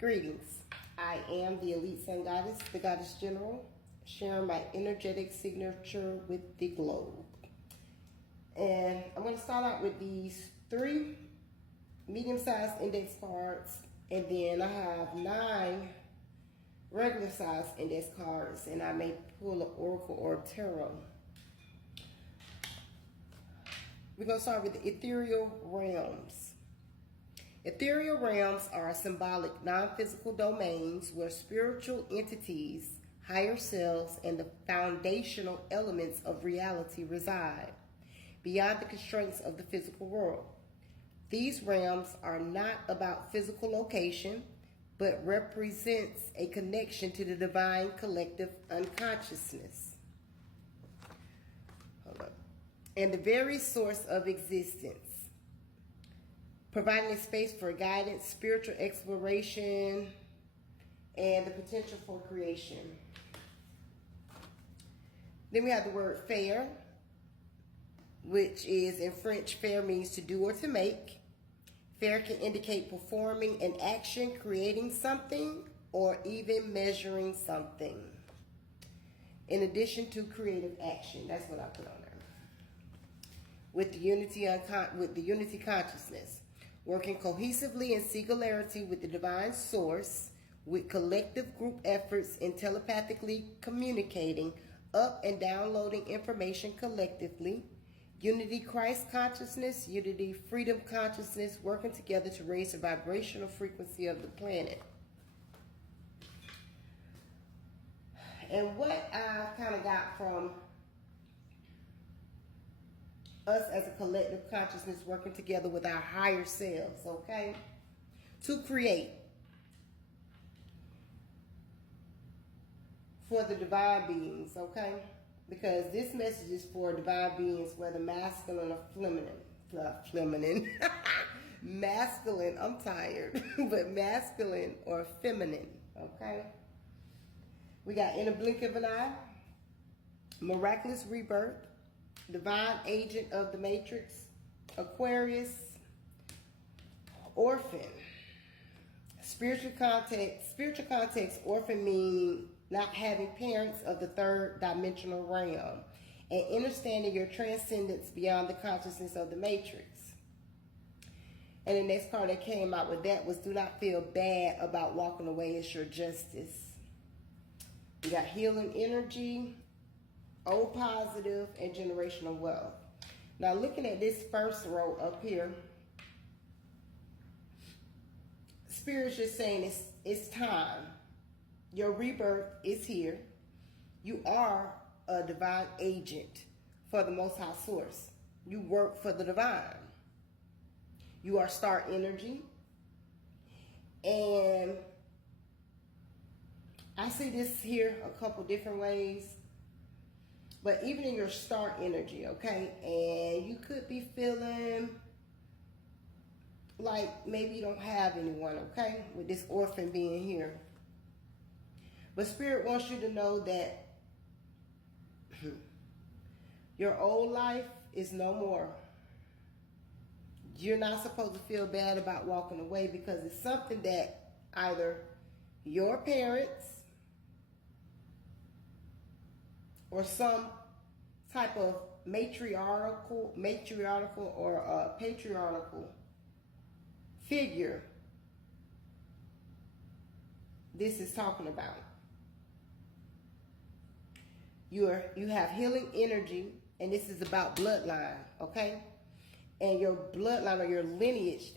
Greetings. I am the Elite Sun Goddess, the Goddess General, sharing my energetic signature with the globe. And I'm going to start out with these 3 medium-sized index cards, and then I have 9 regular-sized index cards, and I may pull an oracle or a tarot. We're going to start with the ethereal realms. Ethereal realms are symbolic, non-physical domains where spiritual entities, higher selves, and the foundational elements of reality reside, beyond the constraints of the physical world. These realms are not about physical location, but represents a connection to the divine collective unconsciousness. Hold on. And the very source of existence, providing a space for guidance, spiritual exploration, and the potential for creation. Then we have the word faire, which is in French, faire means to do or to make. Faire can indicate performing an action, creating something, or even measuring something. In addition to creative action, that's what I put on there. With the unity consciousness, working cohesively in singularity with the divine source, with collective group efforts in telepathically communicating up and downloading information collectively, unity Christ consciousness, unity freedom consciousness, working together to raise the vibrational frequency of the planet. And what I kind of got from us as a collective consciousness working together with our higher selves, okay? To create for the divine beings, okay? Because this message is for divine beings, whether masculine or feminine. Masculine, I'm tired, but masculine or feminine, okay? We got In a Blink of an Eye, Miraculous Rebirth, Divine Agent of the Matrix, Aquarius, Orphan. Spiritual context, orphan meaning not having parents of the 3rd dimensional realm and understanding your transcendence beyond the consciousness of the matrix. And the next card that came out with that was do not feel bad about walking away. It's your justice. We got healing energy, O positive, and generational wealth. Now looking at this first row up here, Spirit's just saying it's time. Your rebirth is here. You are a divine agent for the Most High Source. You work for the divine. You are star energy. And I see this here a couple different ways. But even in your star energy, okay? And you could be feeling like maybe you don't have anyone, okay? With this orphan being here. But Spirit wants you to know that your old life is no more. You're not supposed to feel bad about walking away because it's something that either your parents or some type of matriarchal or patriarchal figure this is talking about. You have healing energy, and this is about bloodline, okay? And your bloodline or your lineage,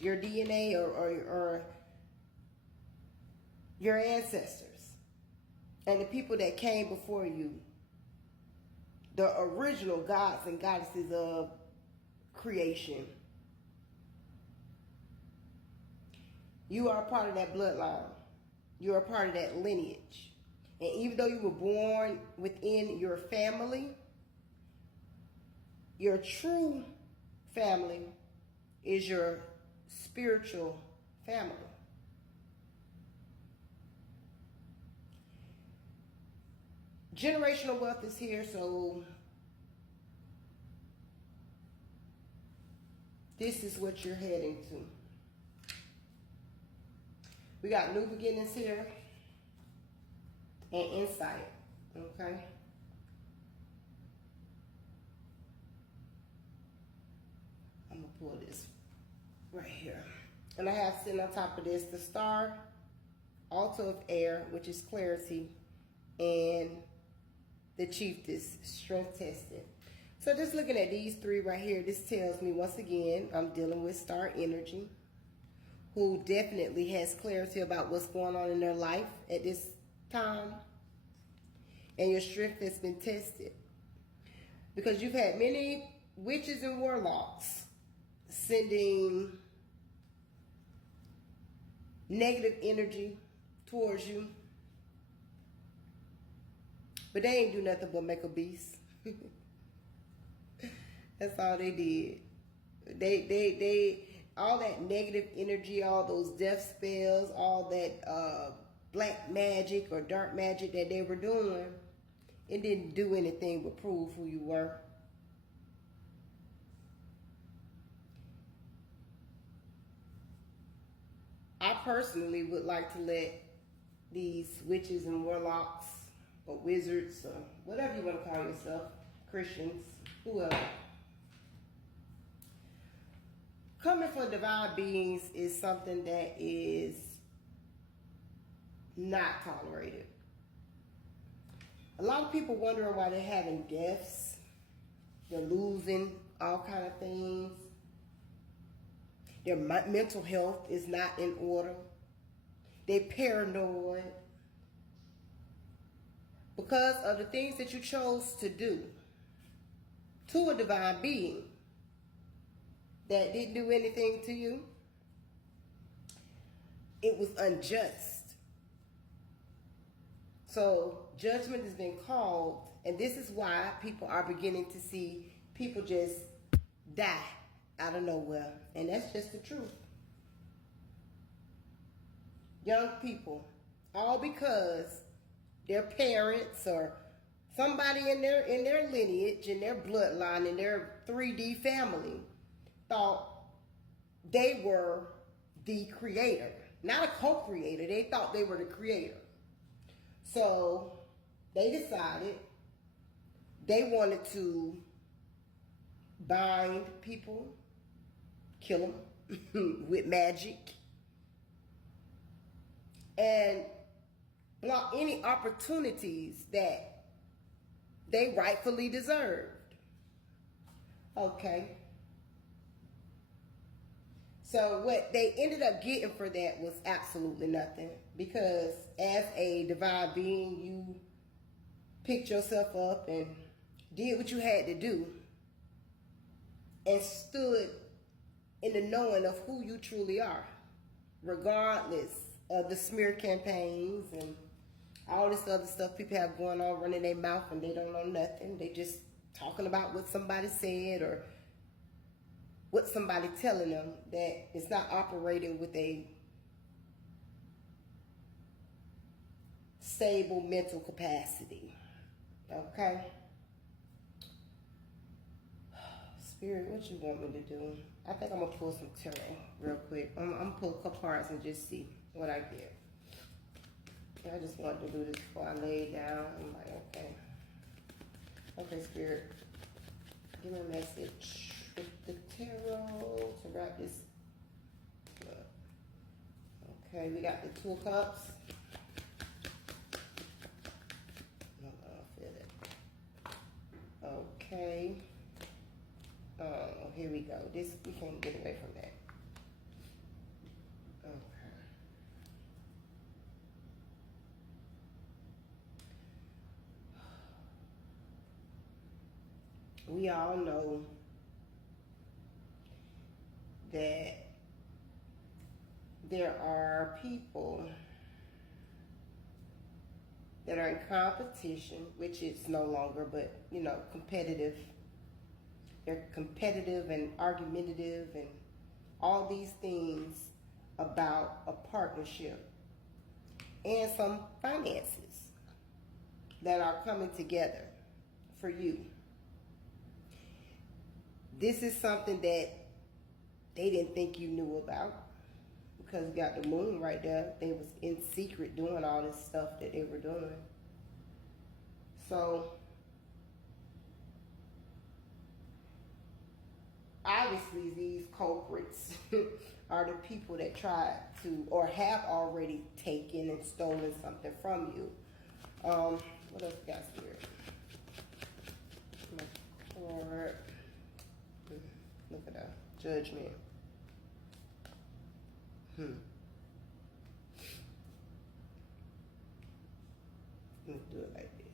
your DNA or your ancestors and the people that came before you, the original gods and goddesses of creation. You are a part of that bloodline. You are a part of that lineage. And even though you were born within your family, your true family is your spiritual family. Generational wealth is here, so this is what you're heading to. We got new beginnings here and insight. Okay. I'm going to pull this right here. And I have sitting on top of this the star, altar of air, which is clarity, and the chiefess, strength tested. So just looking at these three right here, this tells me once again, I'm dealing with star energy, who definitely has clarity about what's going on in their life at this time. And your strength has been tested. Because you've had many witches and warlocks sending negative energy towards you. But they ain't do nothing but make a beast. That's all they did. They all that negative energy, all those death spells, all that black magic or dark magic that they were doing, it didn't do anything but prove who you were. I personally would like to let these witches and warlocks or wizards or whatever you want to call yourself, Christians, whoever. Coming for divine beings is something that is not tolerated. A lot of people wondering why they're having deaths. They're losing all kind of things. Their mental health is not in order. They're paranoid. Because of the things that you chose to do to a divine being that didn't do anything to you. It was unjust. So judgment has been called, and this is why people are beginning to see people just die out of nowhere. And that's just the truth. Young people, all because their parents or somebody in their lineage, in their bloodline, in their 3D family thought they were the creator. Not a co-creator. They thought they were the creator. So they decided they wanted to bind people, kill them with magic, and block any opportunities that they rightfully deserved. Okay. So what they ended up getting for that was absolutely nothing, because as a divine being, you picked yourself up and did what you had to do and stood in the knowing of who you truly are, regardless of the smear campaigns and all this other stuff people have going on, running their mouth, and they don't know nothing. They just talking about what somebody said or what somebody telling them that is not operating with a stable mental capacity. Okay? Spirit, what you want me to do? I think I'm going to pull some tarot real quick. I'm going to pull a couple cards and just see what I get. I just wanted to do this before I lay down. I'm like, okay. Okay, Spirit. Give me a message with the tarot to wrap this up. Okay, we got the 2 of Cups. No, I don't feel it. Okay. Oh, here we go. This, we can't get away from that. Okay. We all know that there are people that are in competition, which is no longer, but you know, competitive. They're competitive and argumentative and all these things about a partnership and some finances that are coming together for you. This is something that they didn't think you knew about, because you got the moon right there. They was in secret doing all this stuff that they were doing. So obviously these culprits are the people that tried to or have already taken and stolen something from you. What else we got here? Or look at that judgment. Let me do it like this.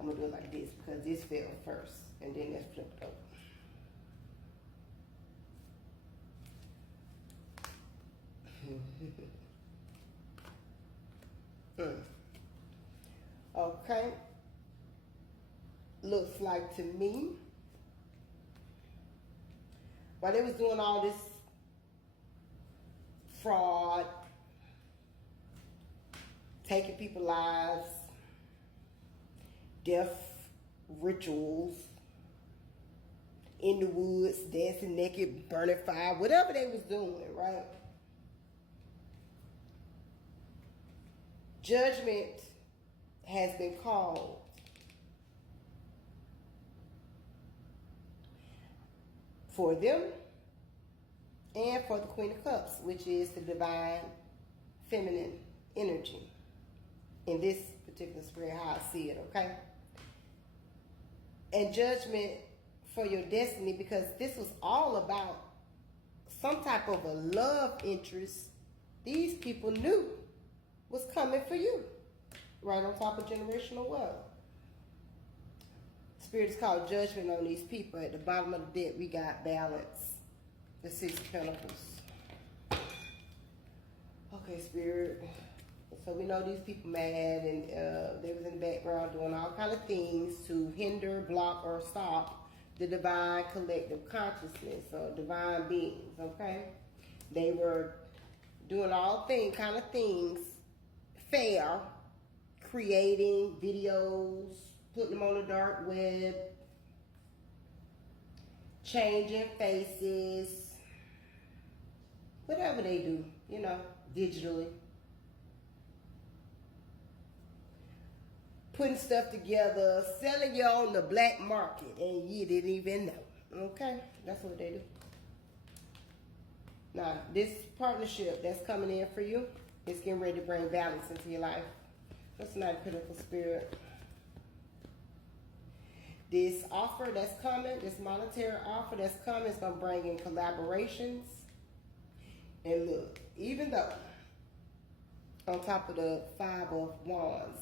I'm gonna do it like this because this fell first, and then that's flipped over. Okay. Looks like to me, while they was doing all this fraud, taking people's lives, death rituals, in the woods, dancing naked, burning fire, whatever they was doing, right? Judgment has been called. For them and for the Queen of Cups, which is the divine feminine energy in this particular spirit, how I see it, okay? And judgment for your destiny, because this was all about some type of a love interest these people knew was coming for you, right on top of generational wealth. Spirit is called judgment on these people. At the bottom of the deck, we got balance. The 6 of Pentacles. Okay, Spirit. So we know these people mad, and they was in the background doing all kind of things to hinder, block, or stop the divine collective consciousness or divine beings. Okay, they were doing all kind of things fair, creating videos, putting them on the dark web, changing faces, whatever they do, you know, digitally. Putting stuff together, selling you on the black market, and you didn't even know. Okay? That's what they do. Now, this partnership that's coming in for you is getting ready to bring balance into your life. That's not critical spirit. This offer that's coming, this monetary offer that's coming, is going to bring in collaborations. And look, even though on top of the 5 of Wands,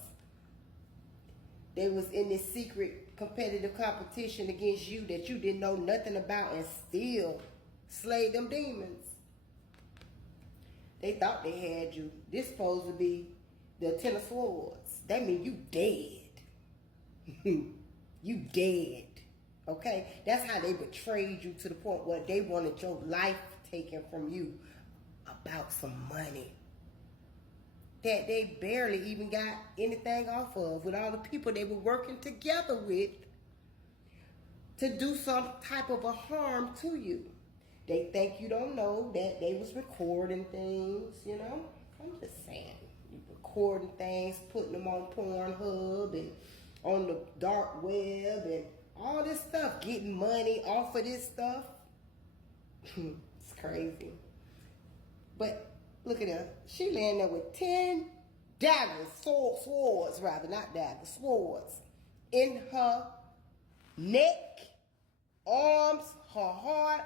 they was in this secret competitive competition against you that you didn't know nothing about and still slayed them demons. They thought they had you. This supposed to be the 10 of Swords. That means you dead. You dead. Okay? That's how they betrayed you to the point where they wanted your life taken from you about some money that they barely even got anything off of, with all the people they were working together with to do some type of a harm to you. They think you don't know that they was recording things, you know? I'm just saying. You recording things, putting them on Pornhub and on the dark web and all this stuff, getting money off of this stuff. It's crazy. But look at her. She laying there with 10 daggers, swords rather, not daggers, swords in her neck, arms, her heart,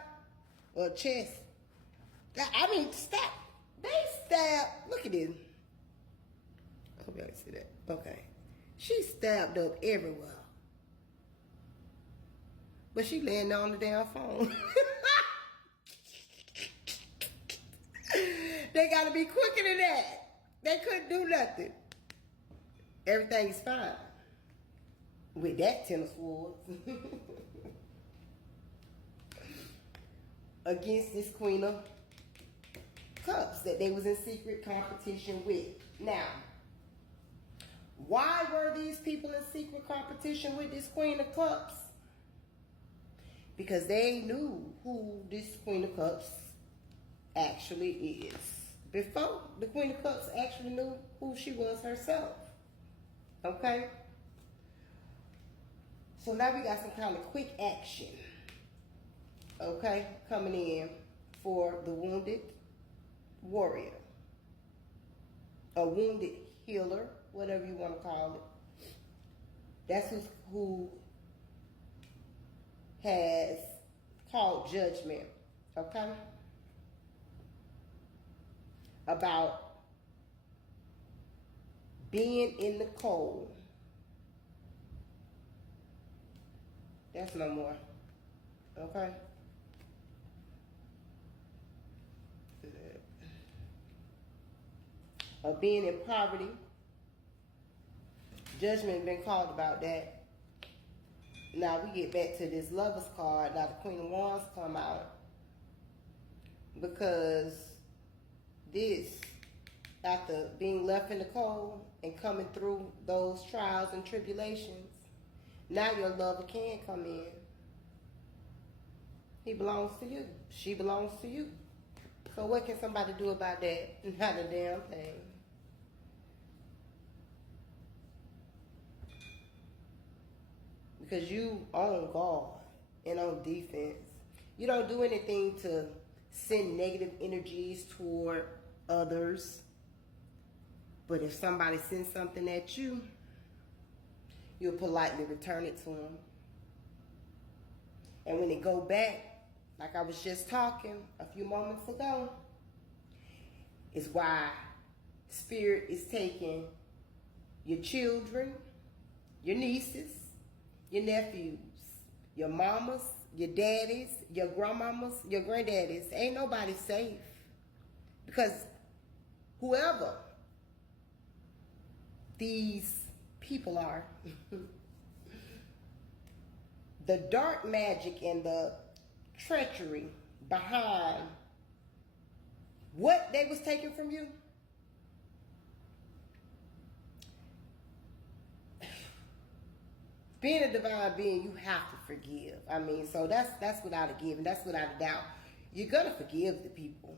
or chest. I mean, stop. They stabbed. Look at this. I hope y'all can see that. Okay. She stabbed up everywhere. But she laying there on the damn phone. They got to be quicker than that. They couldn't do nothing. Everything is fine with that 10 of Swords. Against this Queen of Cups that they was in secret competition with. Now, why were these people in secret competition with this Queen of Cups? Because they knew who this Queen of Cups actually is. before the Queen of Cups actually knew who she was herself. Okay? So now we got some kind of quick action. Okay? Coming in for the wounded warrior. A wounded healer, whatever you want to call it. That's who has called judgment. Okay? About being in the cold. That's no more. Okay? Of being in poverty. Judgment been called about that. Now we get back to this Lovers card. Now the Queen of Wands come out. Because this, after being left in the cold and coming through those trials and tribulations, now your lover can come in. He belongs to you. She belongs to you. So what can somebody do about that? Not a damn thing. Because you on guard and on defense. You don't do anything to send negative energies toward others. But if somebody sends something at you, you'll politely return it to them. And when it go back, like I was just talking a few moments ago, is why Spirit is taking your children, your nieces, your nephews, your mamas, your daddies, your grandmamas, your granddaddies. Ain't nobody safe. Because whoever these people are, the dark magic and the treachery behind what they was taking from you, being a divine being, you have to forgive. I mean, so that's without a give, and that's without a doubt. You're gonna forgive the people.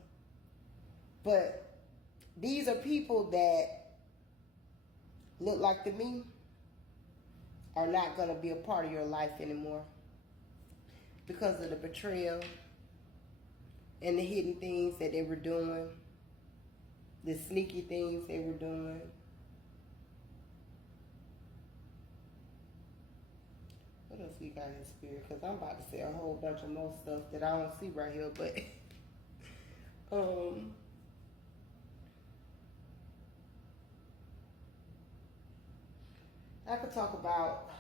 But these are people that look like to me are not gonna be a part of your life anymore. Because of the betrayal and the hidden things that they were doing, the sneaky things they were doing. What else we got in Spirit? Because I'm about to say a whole bunch of more stuff that I don't see right here, but I could talk about,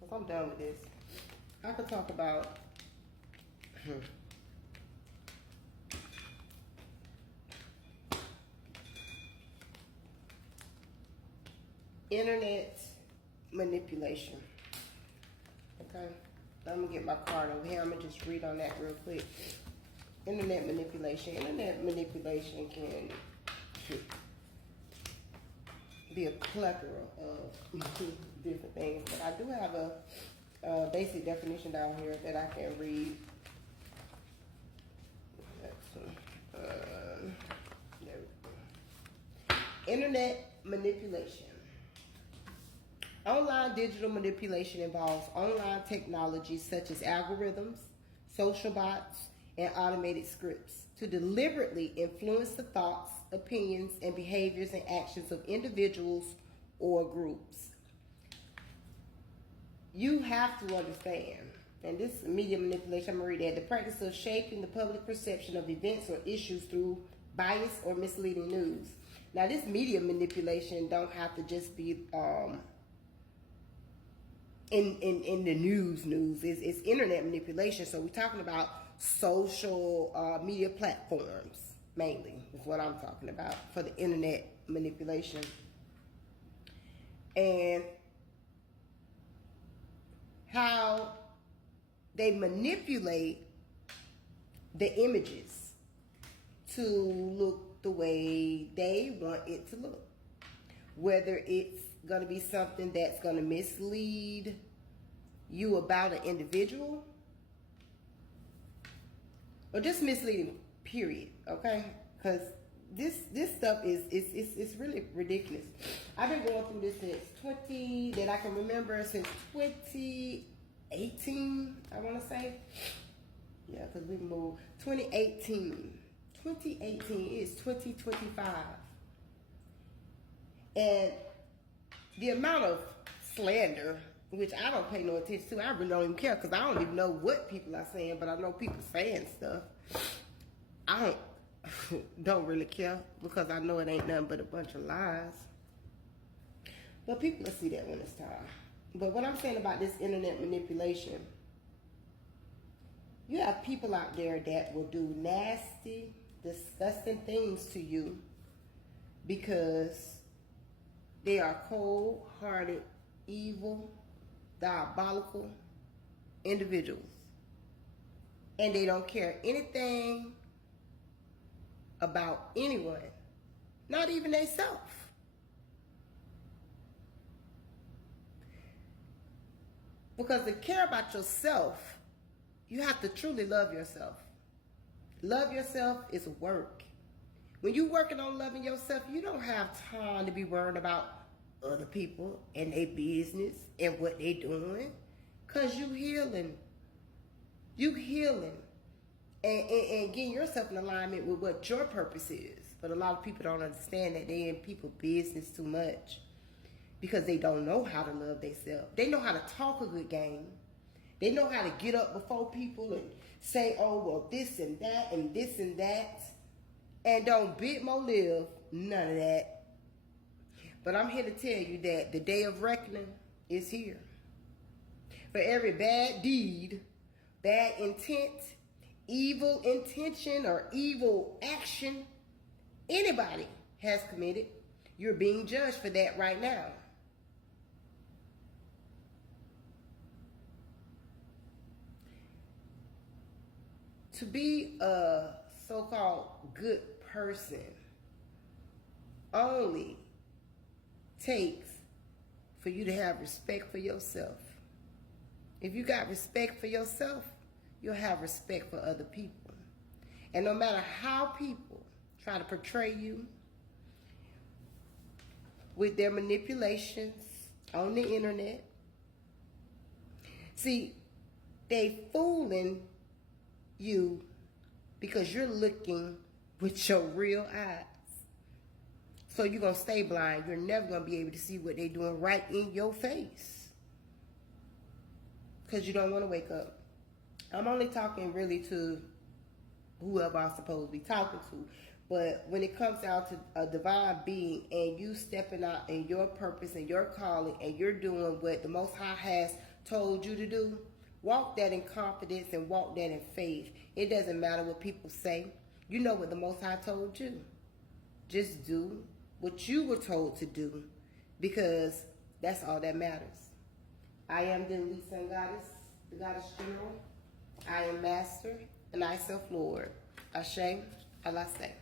because I'm done with this, I could talk about internet manipulation. Okay, I'm gonna get my card over here. I'm gonna just read on that real quick. Internet manipulation. Internet manipulation can be a plethora of different things, but I do have a basic definition down here that I can read. There we go. Internet manipulation. Online digital manipulation involves online technologies such as algorithms, social bots, and automated scripts to deliberately influence the thoughts, opinions, and behaviors and actions of individuals or groups. You have to understand, and this media manipulation, I'm going to read that, the practice of shaping the public perception of events or issues through biased or misleading news. Now, this media manipulation don't have to just be in the news. It's internet manipulation. So we're talking about social media platforms, mainly, is what I'm talking about for the internet manipulation. And how they manipulate the images to look the way they want it to look. Whether it's going to be something that's going to mislead you about an individual, or just misleading, period, okay? Because this stuff is really ridiculous. I've been going through this since 20 that I can remember since 2018. I want to say, yeah, because we moved 2018. 2018 is 2025, and the amount of slander, which I don't pay no attention to, I really don't even care because I don't even know what people are saying, but I know people saying stuff. I don't really care because I know it ain't nothing but a bunch of lies. But people will see that when it's time. But what I'm saying about this internet manipulation, you have people out there that will do nasty, disgusting things to you because they are cold-hearted, evil, diabolical individuals. And they don't care anything about anyone, not even themselves. Because to care about yourself, you have to truly love yourself. Love yourself is work. When you're working on loving yourself, you don't have time to be worried about other people and their business and what they doing. Because you healing. You healing. And getting yourself in alignment with what your purpose is. But a lot of people don't understand that they in people's business too much because they don't know how to love themselves. They know how to talk a good game. They know how to get up before people and say, oh, well, this and that and this and that. And don't bit more live, none of that. But I'm here to tell you that the day of reckoning is here. For every bad deed, bad intent, evil intention, or evil action anybody has committed, you're being judged for that right now. To be a so-called good person only takes for you to have respect for yourself. If you got respect for yourself, you'll have respect for other people. And no matter how people try to portray you with their manipulations on the internet, see, they fooling you because you're looking with your real eyes. So you're going to stay blind. You're never going to be able to see what they're doing right in your face because you don't want to wake up. I'm only talking really to whoever I'm supposed to be talking to. But when it comes down to a divine being and you stepping out in your purpose and your calling and you're doing what the Most High has told you to do, walk that in confidence and walk that in faith. It doesn't matter what people say. You know what the Most High told you. Just do what you were told to do because that's all that matters. I am the elite sun goddess, the goddess general. I am master and I self Lord. Ashe, Alaseh.